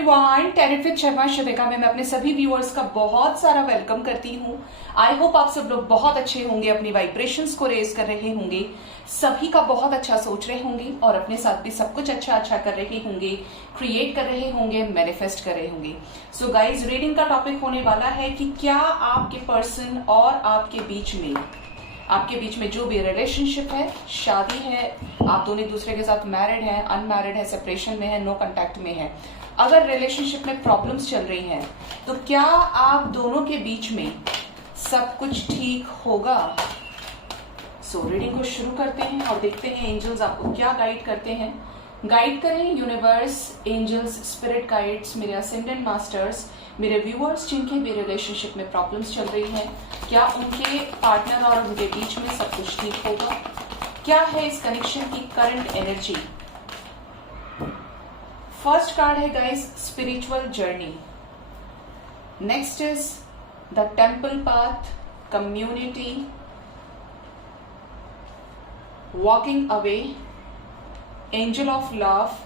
Everyone, टेरेट with Sharma शिविका में मैं अपने सभी व्यूअर्स का बहुत सारा वेलकम करती हूँ। आई होप आप सब लोग बहुत अच्छे होंगे, अपनी वाइब्रेशंस को रेज कर रहे होंगे, सभी का बहुत अच्छा सोच रहे होंगे और अपने साथ भी सब कुछ अच्छा अच्छा कर रहे होंगे, क्रिएट कर रहे होंगे, मैनिफेस्ट कर रहे होंगे। सो गाइज, रीडिंग का टॉपिक होने वाला है कि क्या आपके पर्सन और आपके बीच में जो भी रिलेशनशिप है, शादी है, आप दोनों एक दूसरे के साथ मैरिड हैं, अनमैरिड है, सेपरेशन में है, नो कांटेक्ट में है, अगर रिलेशनशिप में प्रॉब्लम्स चल रही हैं तो क्या आप दोनों के बीच में सब कुछ ठीक होगा। सो रीडिंग को शुरू करते हैं और देखते हैं एंजल्स आपको क्या गाइड करते हैं। गाइड करें यूनिवर्स, एंजल्स, स्पिरिट गाइड्स, मेरे असेंडेंट मास्टर्स, मेरे व्यूअर्स जिनके भी रिलेशनशिप में प्रॉब्लम्स चल रही हैं, क्या उनके पार्टनर और उनके बीच में सब कुछ ठीक होगा। क्या है इस कनेक्शन की करंट एनर्जी। फर्स्ट कार्ड है guys spiritual journey, next is the temple path, community, walking away, angel of love,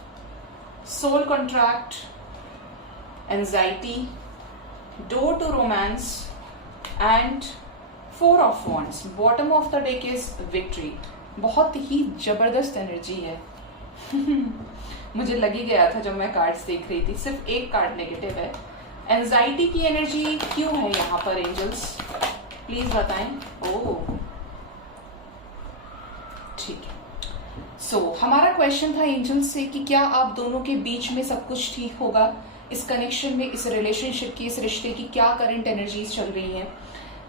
soul contract, anxiety, door to romance and four of wands. Bottom of the deck is victory. बहुत ही जबरदस्त energy है। मुझे लग ही गया था जब मैं कार्ड्स देख रही थी, सिर्फ एक कार्ड नेगेटिव है। एंजाइटी की एनर्जी क्यों है यहाँ पर एंजल्स, प्लीज बताएं। ओह ठीक है। सो हमारा क्वेश्चन था एंजल्स से कि क्या आप दोनों के बीच में सब कुछ ठीक होगा। इस कनेक्शन में, इस रिलेशनशिप की, इस रिश्ते की क्या करंट एनर्जीज चल रही हैं।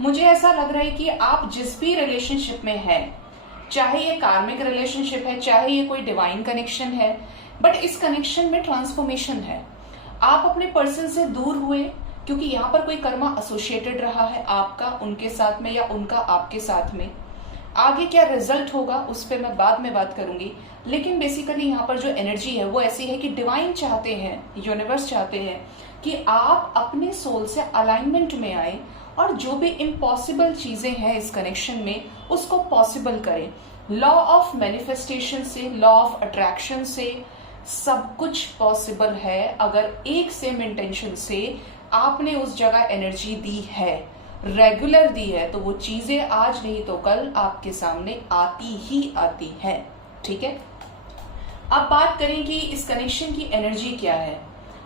मुझे ऐसा लग रहा है कि आप जिस भी रिलेशनशिप में हैं, चाहे ये कार्मिक रिलेशनशिप है, चाहे ये कोई डिवाइन कनेक्शन है, बट इस कनेक्शन में ट्रांसफॉर्मेशन है। आप अपने पर्सन से दूर हुए क्योंकि यहाँ पर कोई कर्मा एसोसिएटेड रहा है आपका उनके साथ में या उनका आपके साथ में। आगे क्या रिजल्ट होगा उस पर मैं बाद में बात करूंगी, लेकिन बेसिकली यहाँ पर जो एनर्जी है वो ऐसी है कि डिवाइन चाहते हैं, यूनिवर्स चाहते हैं कि आप अपने सोल से अलाइनमेंट में आए और जो भी इम्पॉसिबल चीजें हैं इस कनेक्शन में उसको पॉसिबल करें। लॉ ऑफ मैनिफेस्टेशन से, लॉ ऑफ अट्रैक्शन से सब कुछ पॉसिबल है अगर एक सेम इंटेंशन से आपने उस जगह एनर्जी दी है, रेगुलर दी है, तो वो चीजें आज नहीं तो कल आपके सामने आती ही आती है। ठीक है, अब बात करें कि इस कनेक्शन की एनर्जी क्या है।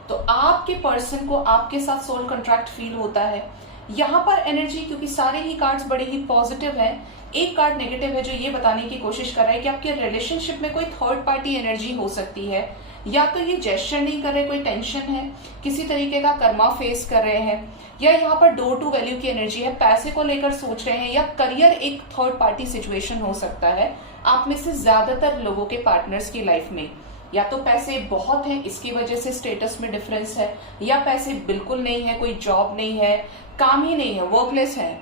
तो आपके पर्सन को आपके साथ सोल कॉन्ट्रैक्ट फील होता है। यहाँ पर एनर्जी, क्योंकि सारे ही कार्ड्स बड़े ही पॉजिटिव हैं, एक कार्ड नेगेटिव है जो ये बताने की कोशिश कर रहा है कि आपके रिलेशनशिप में कोई थर्ड पार्टी एनर्जी हो सकती है। या तो ये जेस्चर नहीं कर रहे, कोई टेंशन है, किसी तरीके का कर्मा फेस कर रहे हैं, या यहाँ पर डोर टू वैल्यू की एनर्जी है, पैसे को लेकर सोच रहे हैं, या करियर एक थर्ड पार्टी सिचुएशन हो सकता है। आप में से ज्यादातर लोगों के पार्टनर्स की लाइफ में या तो पैसे बहुत हैं, इसकी वजह से स्टेटस में डिफरेंस है, या पैसे बिल्कुल नहीं है, कोई जॉब नहीं है, काम ही नहीं है, वर्कलेस है,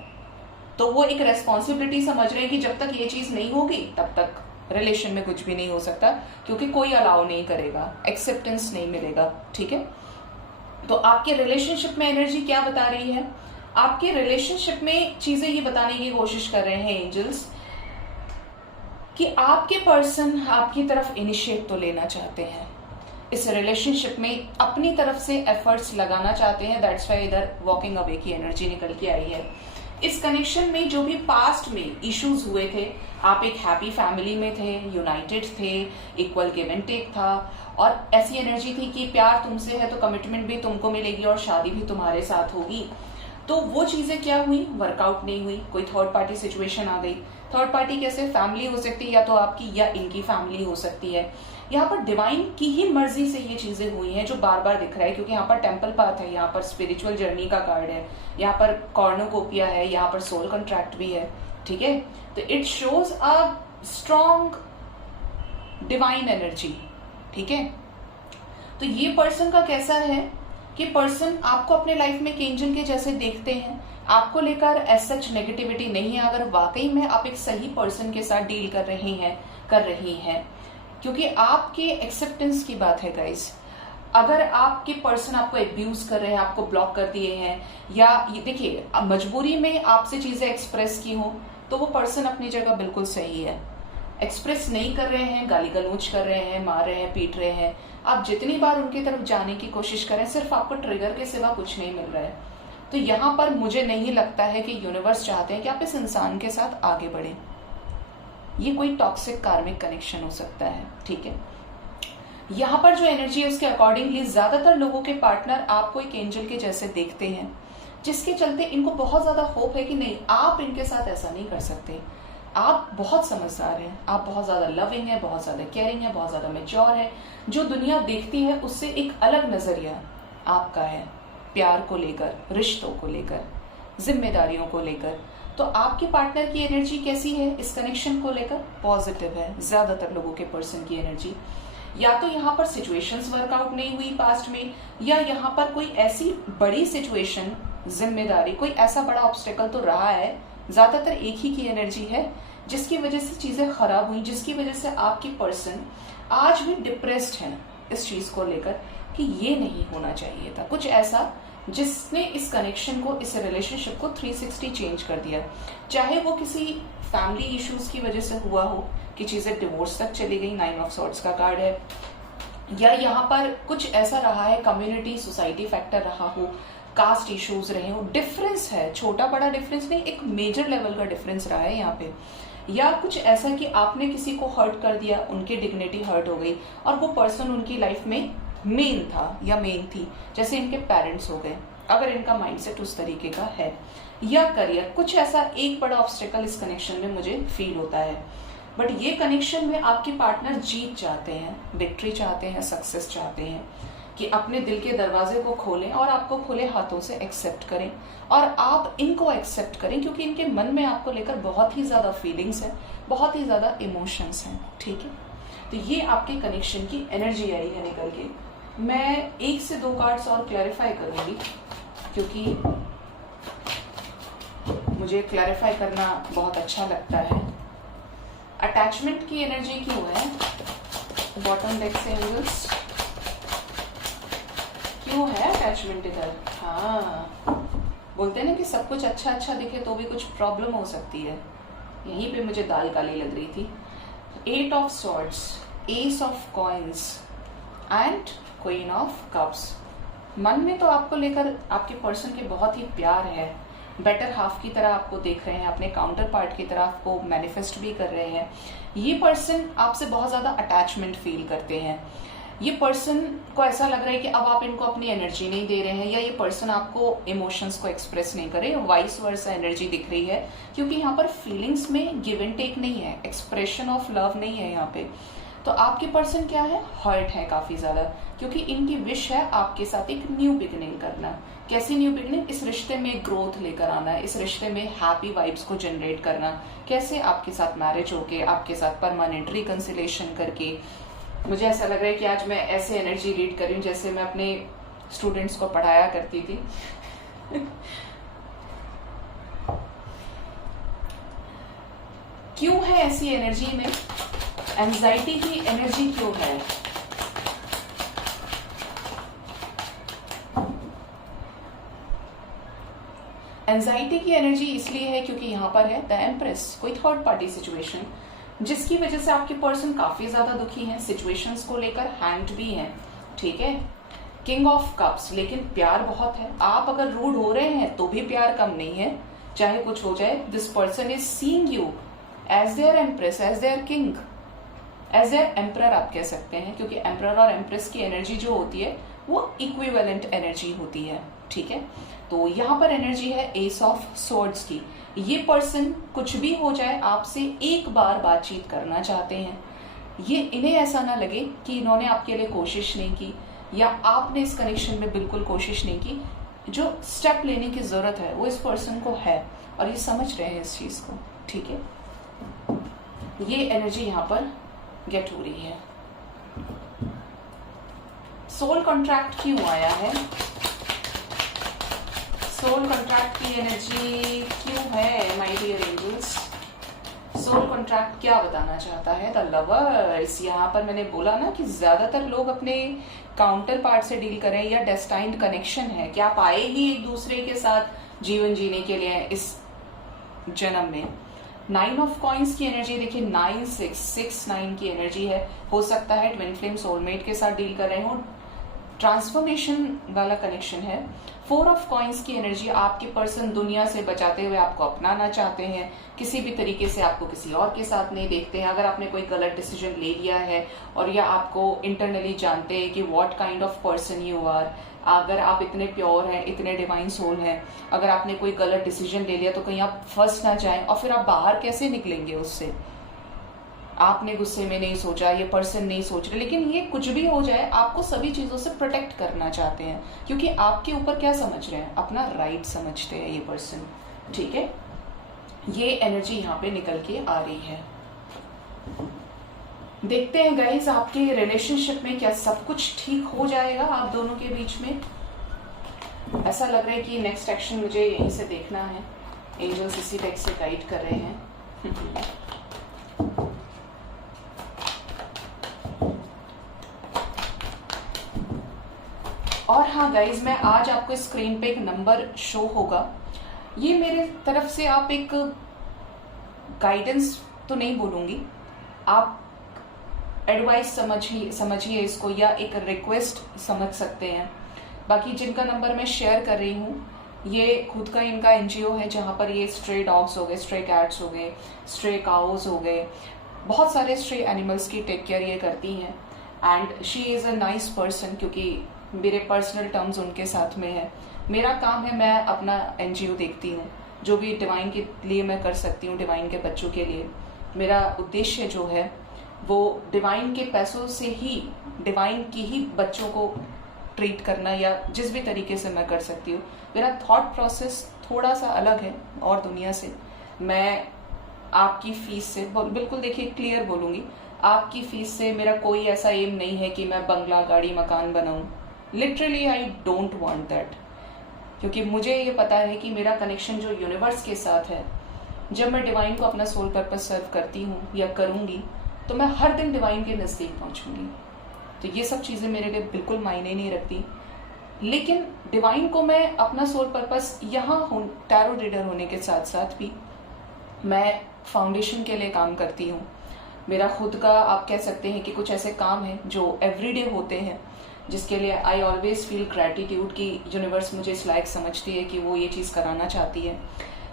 तो वो एक रेस्पॉन्सिबिलिटी समझ रहे हैं कि जब तक ये चीज नहीं होगी तब तक रिलेशन में कुछ भी नहीं हो सकता, क्योंकि कोई अलाउ नहीं करेगा, एक्सेप्टेंस नहीं मिलेगा। ठीक है, तो आपके रिलेशनशिप में एनर्जी क्या बता रही है। आपके रिलेशनशिप में चीजें ये बताने की कोशिश कर रहे हैं एंजल्स कि आपके पर्सन आपकी तरफ इनिशिएट तो लेना चाहते हैं, इस रिलेशनशिप में अपनी तरफ से एफर्ट्स लगाना चाहते हैं। दैट्स वाई इधर वॉकिंग अवे की एनर्जी निकल के आई है। इस कनेक्शन में जो भी पास्ट में इश्यूज हुए थे, आप एक हैप्पी फैमिली में थे, यूनाइटेड थे, इक्वल गिव एंड टेक था, और ऐसी एनर्जी थी कि प्यार तुमसे है तो कमिटमेंट भी तुमको मिलेगी और शादी भी तुम्हारे साथ होगी। तो वो चीजें क्या हुई, वर्कआउट नहीं हुई, कोई थर्ड पार्टी सिचुएशन आ गई। थर्ड पार्टी कैसे, फैमिली हो सकती है, या तो आपकी या इनकी फैमिली हो सकती है। यहाँ पर डिवाइन की ही मर्जी से ये चीजें हुई हैं जो बार बार दिख रहा है, क्योंकि यहाँ पर टेम्पल पाथ है, यहाँ पर स्पिरिचुअल जर्नी का कार्ड है, यहाँ पर कॉर्नोकोपिया है, यहाँ पर सोल कॉन्ट्रैक्ट भी है। ठीक है, तो it shows a strong divine energy. ठीक है, तो ये पर्सन का कैसा है कि पर्सन आपको अपने लाइफ में एक एंजल के जैसे देखते हैं, आपको लेकर एज सच नेगेटिविटी नहीं है, अगर वाकई में आप एक सही पर्सन के साथ डील कर रही हैं, क्योंकि आपके एक्सेप्टेंस की बात है गाइस। अगर आपके पर्सन आपको एब्यूज कर रहे हैं, आपको ब्लॉक कर दिए हैं, या देखिए मजबूरी में आपसे चीजें एक्सप्रेस की हो, तो वो पर्सन अपनी जगह बिल्कुल सही है। एक्सप्रेस नहीं कर रहे हैं, गाली गलौज कर रहे हैं, मार रहे हैं, पीट रहे हैं, आप जितनी बार उनकी तरफ जाने की कोशिश करें, सिर्फ आपको ट्रिगर के सिवा कुछ नहीं मिल रहा है। तो यहाँ पर मुझे नहीं लगता है कि यूनिवर्स चाहते हैं कि आप इस इंसान के साथ आगे बढ़ें। ये कोई टॉक्सिक कार्मिक कनेक्शन हो सकता है, ठीक है। यहाँ पर जो एनर्जी है उसके अकॉर्डिंगली ज्यादातर लोगों के पार्टनर आपको एक एंजल के जैसे देखते हैं, जिसके चलते इनको बहुत ज्यादा होप है कि नहीं, आप इनके साथ ऐसा नहीं कर सकते, आप बहुत समझदार हैं, आप बहुत ज्यादा लविंग है, बहुत ज्यादा केयरिंग है, बहुत ज्यादा मेच्योर है। जो दुनिया देखती है उससे एक अलग नजरिया आपका है, प्यार को लेकर, रिश्तों को लेकर, जिम्मेदारियों को लेकर। तो आपके पार्टनर की एनर्जी कैसी है इस कनेक्शन को लेकर? पॉजिटिव है ज्यादातर लोगों के पर्सन की एनर्जी। या तो यहाँ पर सिचुएशंस वर्कआउट नहीं हुई पास्ट में, या यहाँ पर कोई ऐसी बड़ी सिचुएशन, जिम्मेदारी, कोई ऐसा बड़ा ऑब्स्टेकल तो रहा है, ज्यादातर एक ही की एनर्जी है, जिसकी वजह से चीजें खराब हुई, जिसकी वजह से आपकी पर्सन आज भी डिप्रेस्ड है इस चीज को लेकर कि ये नहीं होना चाहिए था, कुछ ऐसा जिसने इस कनेक्शन को, इस रिलेशनशिप को 360 चेंज कर दिया। चाहे वो किसी फैमिली इश्यूज की वजह से हुआ हो कि चीजें डिवोर्स तक चली गई, 9 ऑफ सॉर्ड्स का कार्ड है, या यहाँ पर कुछ ऐसा रहा है, कम्युनिटी सोसाइटी फैक्टर रहा हो, कास्ट इश्यूज रहे हो, डिफरेंस है, छोटा बड़ा डिफरेंस नहीं, एक मेजर लेवल का डिफरेंस रहा है यहाँ पे, या कुछ ऐसा कि आपने किसी को हर्ट कर दिया, उनकी डिग्निटी हर्ट हो गई और वो पर्सन उनकी लाइफ में मेन था या मेन थी, जैसे इनके पेरेंट्स हो गए, अगर इनका माइंडसेट उस तरीके का है, या करियर, कुछ ऐसा एक बड़ा ऑब्स्टेकल इस कनेक्शन में मुझे फील होता है। बट ये कनेक्शन में आपके पार्टनर जीत चाहते हैं, विक्ट्री चाहते हैं, सक्सेस चाहते हैं कि अपने दिल के दरवाजे को खोलें और आपको खुले हाथों से एक्सेप्ट करें और आप इनको एक्सेप्ट करें, क्योंकि इनके मन में आपको लेकर बहुत ही ज्यादा फीलिंग्स है, बहुत ही ज्यादा इमोशंस हैं, ठीक है। तो ये आपके कनेक्शन की एनर्जी आई है निकल के। मैं 1 से 2 कार्ड्स और क्लैरिफाई करूंगी, क्योंकि मुझे क्लैरिफाई करना बहुत अच्छा लगता है। अटैचमेंट की एनर्जी क्यों है बॉटम डेक से एंजल्स, क्यों है अटैचमेंट इधर? हाँ, बोलते हैं ना कि सब कुछ अच्छा अच्छा दिखे तो भी कुछ प्रॉब्लम हो सकती है, यहीं पे मुझे दाल काली लग रही थी। 8 of swords, S of coins and queen of cups. मन में तो आपको लेकर आपके पर्सन के बहुत ही प्यार है, बेटर हाफ की तरह आपको देख रहे हैं, अपने काउंटर पार्ट की तरह आपको मैनिफेस्ट भी कर रहे हैं। ये पर्सन आपसे बहुत ज्यादा अटैचमेंट फील करते हैं। ये पर्सन को ऐसा लग रहा है कि अब आप इनको अपनी एनर्जी नहीं दे रहे हैं, या ये पर्सन आपको इमोशंस को एक्सप्रेस नहीं करे, वाइस वर्सा एनर्जी दिख रही है, क्योंकि यहाँ पर फीलिंग्स में गिव एंड टेक नहीं है, एक्सप्रेशन ऑफ लव नहीं है यहाँ पे। तो आपके पर्सन क्या है, हर्ट है काफी ज्यादा, क्योंकि इनकी विश है आपके साथ एक न्यू बिगिनिंग करना। कैसी न्यू बिगिनिंग? इस रिश्ते में ग्रोथ लेकर आना, इस रिश्ते में हैप्पी वाइब्स को जनरेट करना। कैसे? आपके साथ मैरिज होके, आपके साथ परमानेंट रिकंसिलेशन करके। मुझे ऐसा लग रहा है कि आज मैं ऐसे एनर्जी रीड कर रही हूँ जैसे मैं अपने स्टूडेंट्स को पढ़ाया करती थी। क्यों है ऐसी एनर्जी में? एंजाइटी की एनर्जी क्यों है? एंजाइटी की एनर्जी इसलिए है क्योंकि यहाँ पर है द एम्प्रेस, कोई थर्ड पार्टी सिचुएशन, जिसकी वजह से आपके पर्सन काफी ज्यादा दुखी हैं, सिचुएशंस को लेकर हैंग्ड भी हैं, ठीक है। किंग ऑफ कप्स, लेकिन प्यार बहुत है। आप अगर रूड हो रहे हैं तो भी प्यार कम नहीं है, चाहे कुछ हो जाए। This person is seeing you as their empress, as their king, as their emperor आप कह सकते हैं, क्योंकि एम्परर और एम्प्रेस की एनर्जी जो होती है वो इक्विवेलेंट एनर्जी होती है, ठीक है। तो यहाँ पर एनर्जी है एस ऑफ सोर्ड्स की। ये पर्सन कुछ भी हो जाए आपसे एक बार बातचीत करना चाहते हैं। ये इन्हें ऐसा ना लगे कि इन्होंने आपके लिए कोशिश नहीं की या आपने इस कनेक्शन में बिल्कुल कोशिश नहीं की। जो स्टेप लेने की जरूरत है वो इस पर्सन को है और ये समझ रहे हैं इस चीज को, ठीक है। ये एनर्जी यहाँ पर गेट हो रही है। सोल कॉन्ट्रैक्ट क्यों आया है? सोल कॉन्ट्रैक्ट की एनर्जी क्यों है my dear angels? Soul contract क्या बताना चाहता है? The lovers. यहाँ पर मैंने बोला ना कि ज्यादातर लोग अपने काउंटर पार्ट से डील करें या डेस्टाइन्ड कनेक्शन है कि आप आए ही एक दूसरे के साथ जीवन जीने के लिए इस जन्म में। 9 ऑफ कॉइंस की एनर्जी देखिए, 9 6 6 9 की एनर्जी है। हो सकता है ट्विन फ्लेम सोलमेट के साथ डील कर रहे हो, ट्रांसफॉर्मेशन वाला कनेक्शन है। 4 ऑफ कॉइंस की एनर्जी, आपके पर्सन दुनिया से बचाते हुए आपको अपनाना चाहते हैं, किसी भी तरीके से आपको किसी और के साथ नहीं देखते हैं। अगर आपने कोई गलत डिसीजन ले लिया है और या आपको इंटरनली जानते हैं कि what kind of person you are, अगर आप इतने प्योर हैं, इतने डिवाइन सोल हैं, अगर आपने कोई गलत डिसीजन ले लिया तो कहीं आप फंस ना जाएं और फिर आप बाहर कैसे निकलेंगे उससे। आपने गुस्से में नहीं सोचा, ये पर्सन नहीं सोच रहे, लेकिन ये कुछ भी हो जाए आपको सभी चीजों से प्रोटेक्ट करना चाहते हैं, क्योंकि आपके ऊपर क्या समझ रहे हैं, अपना राइट समझते हैं ये पर्सन। ठीक है, ये एनर्जी यहाँ पे निकल के आ रही है। देखते हैं गाइस आपके रिलेशनशिप में क्या सब कुछ ठीक हो जाएगा आप दोनों के बीच में। ऐसा लग रहा है कि नेक्स्ट एक्शन मुझे यहीं से देखना है। एंजल्स इसी डेक से गाइड कर रहे हैं। और हाँ गाइज, मैं आज आपको स्क्रीन पे एक नंबर शो होगा, ये मेरे तरफ से आप एक गाइडेंस तो नहीं बोलूंगी, आप एडवाइस समझिए इसको, या एक रिक्वेस्ट समझ सकते हैं। बाकी जिनका नंबर मैं शेयर कर रही हूँ, ये खुद का इनका एनजीओ है जहाँ पर ये स्ट्रे डॉग्स हो गए, स्ट्रे कैट्स हो गए, स्ट्रे काउज हो गए, बहुत सारे स्ट्रे एनिमल्स की टेक केयर ये करती हैं। And she is a nice person, क्योंकि मेरे पर्सनल टर्म्स उनके साथ में है। मेरा काम है, मैं अपना एनजीओ देखती हूँ, जो भी डिवाइन के लिए मैं कर सकती हूँ, डिवाइन के बच्चों के लिए। मेरा उद्देश्य जो है वो डिवाइन के पैसों से ही, डिवाइन की ही बच्चों को ट्रीट करना, या जिस भी तरीके से मैं कर सकती हूँ। मेरा थॉट प्रोसेस थोड़ा सा अलग है और दुनिया से। मैं आपकी फीस से बिल्कुल देखिए क्लियर बोलूँगी, आपकी फीस से मेरा कोई ऐसा एम नहीं है कि मैं बंगला, गाड़ी, मकान बनाऊँ। Literally I don't want that, क्योंकि मुझे ये पता है कि मेरा कनेक्शन जो यूनिवर्स के साथ है, जब मैं डिवाइन को अपना सोल पर्पस सर्व करती हूँ या करूँगी, तो मैं हर दिन डिवाइन के नज़दीक पहुँचूंगी। तो ये सब चीज़ें मेरे लिए बिल्कुल मायने नहीं रखती। लेकिन डिवाइन को मैं अपना सोल पर्पस यहाँ टैरो रीडर होने के साथ साथ भी मैं फाउंडेशन के लिए काम करती हूँ। मेरा खुद का आप कह सकते हैं कि कुछ ऐसे काम हैं जो एवरीडे होते हैं, जिसके लिए आई ऑलवेज फील ग्रैटिट्यूड कि यूनिवर्स मुझे इस लायक समझती है कि वो ये चीज़ कराना चाहती है।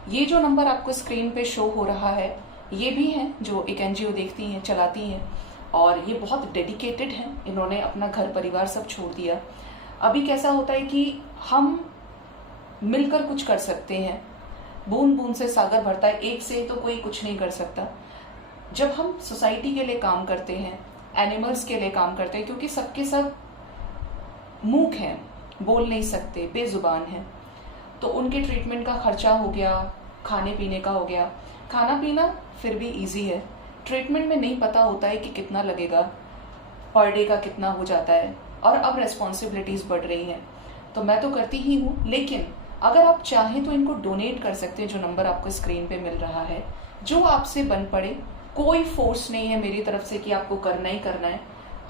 ये जो नंबर आपको स्क्रीन पे शो हो रहा है, ये भी हैं जो एक एनजीओ देखती हैं, चलाती हैं, और ये बहुत डेडिकेटेड हैं। इन्होंने अपना घर परिवार सब छोड़ दिया। अभी कैसा होता है कि हम मिलकर कुछ कर सकते हैं, बूंद बूंद से सागर भरता है, एक से तो कोई कुछ नहीं कर सकता। जब हम सोसाइटी के लिए काम करते हैं, एनिमल्स के लिए काम करते हैं, क्योंकि सबके सब मूक हैं, बोल नहीं सकते, बेजुबान हैं, तो उनके ट्रीटमेंट का खर्चा हो गया, खाने पीने का हो गया। खाना पीना फिर भी इजी है, ट्रीटमेंट में नहीं पता होता है कि कितना लगेगा, पर डे का कितना हो जाता है, और अब रेस्पॉन्सिबिलिटीज़ बढ़ रही हैं। तो मैं तो करती ही हूँ, लेकिन अगर आप चाहें तो इनको डोनेट कर सकते हैं, जो नंबर आपको स्क्रीन पे मिल रहा है, जो आपसे बन पड़े। कोई फोर्स नहीं है मेरी तरफ से कि आपको करना ही करना है।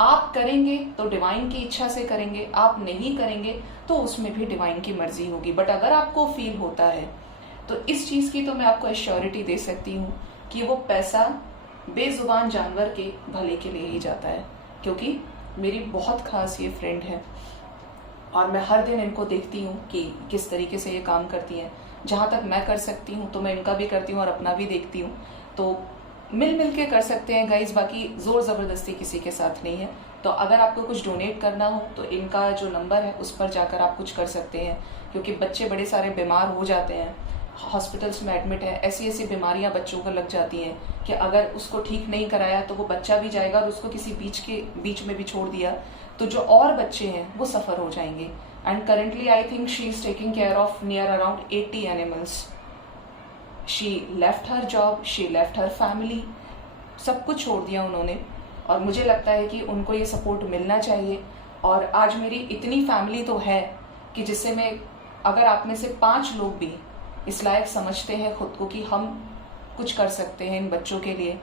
आप करेंगे तो डिवाइन की इच्छा से करेंगे, आप नहीं करेंगे तो उसमें भी डिवाइन की मर्जी होगी। बट अगर आपको फील होता है तो इस चीज़ की तो मैं आपको एश्योरिटी दे सकती हूँ कि वो पैसा बेजुबान जानवर के भले के लिए ही जाता है, क्योंकि मेरी बहुत खास ये फ्रेंड है और मैं हर दिन इनको देखती हूँ कि किस तरीके से ये काम करती हैं। जहाँ तक मैं कर सकती हूँ तो मैं इनका भी करती हूँ और अपना भी देखती हूँ। तो मिल के कर सकते हैं गाइज, बाकी जोर ज़बरदस्ती किसी के साथ नहीं है। तो अगर आपको कुछ डोनेट करना हो तो इनका जो नंबर है उस पर जाकर आप कुछ कर सकते हैं, क्योंकि बच्चे बड़े सारे बीमार हो जाते हैं, हॉस्पिटल्स में एडमिट है, ऐसी ऐसी बीमारियां बच्चों को लग जाती हैं कि अगर उसको ठीक नहीं कराया तो वो बच्चा भी जाएगा, और उसको किसी बीच में भी छोड़ दिया तो जो और बच्चे हैं वो सफ़र हो जाएंगे। And currently I think she is taking care of near around 80 animals. She left her job, she left her family, सब कुछ छोड़ दिया उन्होंने, और मुझे लगता है कि उनको ये सपोर्ट मिलना चाहिए। और आज मेरी इतनी फैमिली तो है कि जिससे मैं, अगर आप में से 5 लोग भी इस लायक समझते हैं खुद को कि हम कुछ कर सकते हैं इन बच्चों के लिए,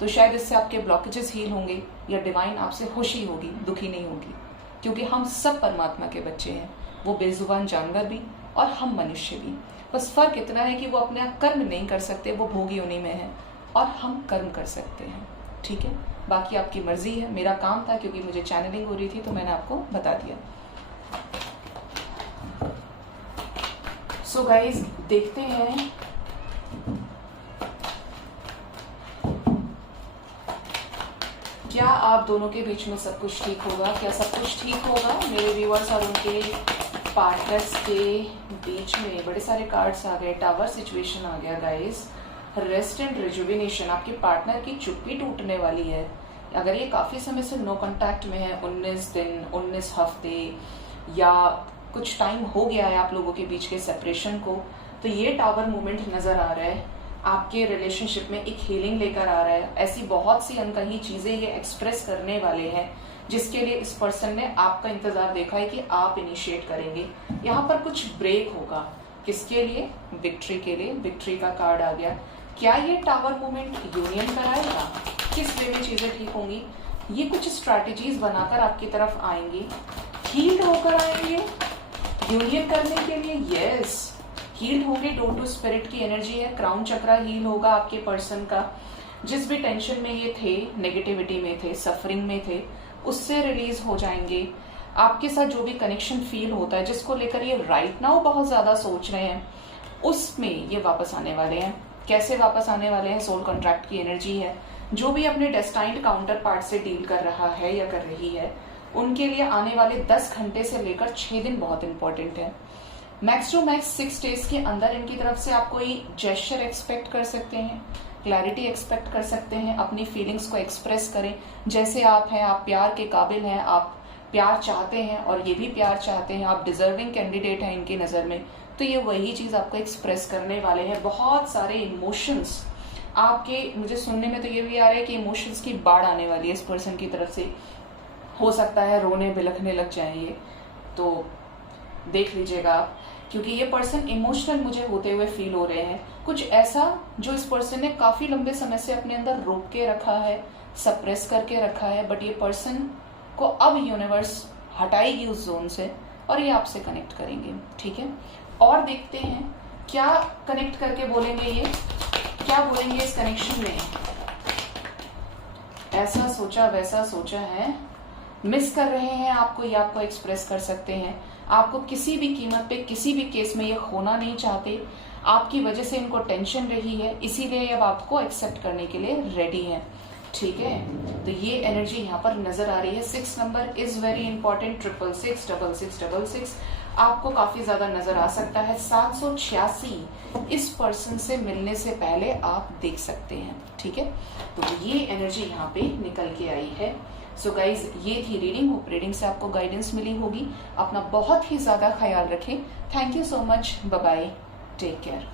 तो शायद इससे आपके ब्लॉकेजेस हील होंगे, या डिवाइन आपसे खुशी होगी, दुखी नहीं होगी, क्योंकि हम सब परमात्मा के बच्चे हैं, वो बेजुबान जानवर भी और हम मनुष्य भी। बस फर्क इतना है कि वो अपना कर्म नहीं कर सकते, वो भोगी योनि में है, और हम कर्म कर सकते हैं। ठीक है, बाकी आपकी मर्जी है। मेरा काम था, क्योंकि मुझे चैनलिंग हो रही थी, तो मैंने आपको बता दिया। सो गाइज, देखते हैं क्या आप दोनों के बीच में सब कुछ ठीक होगा। क्या सब कुछ ठीक होगा मेरे व्यूअर्स और उनके पार्टनर्स के बीच में? बड़े सारे कार्ड्स आ गए, टावर सिचुएशन आ गया गाइस, रेस्ट एंड रिजुविनेशन। आपके पार्टनर की चुप्पी टूटने वाली है। अगर ये काफी समय से नो कांटेक्ट में है, 19 दिन, 19 हफ्ते या कुछ टाइम हो गया है आप लोगों के बीच के सेपरेशन को, तो ये टावर मूवमेंट नजर आ रहा है। आपके रिलेशनशिप में एक हीलिंग लेकर आ रहा है। ऐसी बहुत सी अनकही चीजें ये एक्सप्रेस करने वाले हैं, जिसके लिए इस पर्सन ने आपका इंतजार देखा है कि आप इनिशिएट करेंगे। यहाँ पर कुछ ब्रेक होगा। किसके लिए? विक्ट्री के लिए। विक्ट्री का कार्ड आ गया। क्या ये टावर मूवमेंट यूनियन कराएगा? किस वे में चीजें ठीक होंगी? ये कुछ स्ट्रैटेजीज बनाकर आपकी तरफ आएंगे, हील्ड होकर आएंगे यूनियन करने के लिए। यस, हील्ड होंगे। डोर टू स्पिरिट की एनर्जी है। क्राउन चक्रा हील होगा आपके पर्सन का। जिस भी टेंशन में ये थे, नेगेटिविटी में थे, सफरिंग में थे, उससे रिलीज हो जाएंगे। आपके साथ जो भी कनेक्शन फील होता है, जिसको लेकर ये राइट नाउ बहुत ज्यादा सोच रहे हैं, उसमें ये वापस आने वाले हैं। कैसे वापस आने वाले हैं? सोल कॉन्ट्रैक्ट की एनर्जी है। जो भी अपने डेस्टाइन्ड काउंटर पार्ट से डील कर रहा है या कर रही है, उनके लिए आने वाले 10 घंटे से लेकर 6 दिन बहुत इंपॉर्टेंट है। मैक्स टू मैक्स 6 डेज के अंदर इनकी तरफ से आप कोई जेस्चर एक्सपेक्ट कर सकते हैं, क्लैरिटी एक्सपेक्ट कर सकते हैं। अपनी फीलिंग्स को एक्सप्रेस करें जैसे आप हैं। आप प्यार के काबिल हैं, आप प्यार चाहते हैं और ये भी प्यार चाहते हैं। आप डिजर्विंग कैंडिडेट हैं इनकी नजर में, तो ये वही चीज आपको एक्सप्रेस करने वाले हैं। बहुत सारे इमोशंस आपके, मुझे सुनने में तो ये भी आ रहा है कि इमोशंस की बाढ़ आने वाली है इस पर्सन की तरफ से। हो सकता है रोने बिलखने लग जाएंगे, तो देख लीजिएगा आप, क्योंकि ये पर्सन इमोशनल मुझे होते हुए फील हो रहे हैं। कुछ ऐसा जो इस पर्सन ने काफी लंबे समय से अपने अंदर रोक के रखा है, सप्रेस करके रखा है, बट ये पर्सन को अब यूनिवर्स हटाएगी उस जोन से और ये आपसे कनेक्ट करेंगे। ठीक है, और देखते हैं क्या कनेक्ट करके बोलेंगे, ये क्या बोलेंगे इस कनेक्शन में। ऐसा सोचा वैसा सोचा है, मिस कर रहे हैं आपको, ये आपको एक्सप्रेस कर सकते हैं। आपको किसी भी कीमत पे, किसी भी केस में ये खोना नहीं चाहते। आपकी वजह से इनको टेंशन रही है, इसीलिए अब आपको एक्सेप्ट करने के लिए रेडी है। ठीक है, तो ये एनर्जी यहाँ पर नजर आ रही है। 6 नंबर इज वेरी इंपॉर्टेंट। 6666666 आपको काफी ज्यादा नजर आ सकता है। 786 इस पर्सन से मिलने से पहले आप देख सकते हैं। ठीक है, तो ये एनर्जी यहाँ पे निकल के आई है। सो गाइज, ये थी रीडिंग। होप रीडिंग से आपको गाइडेंस मिली होगी। अपना बहुत ही ज्यादा ख्याल रखें। Thank you so much. Bye bye, take care.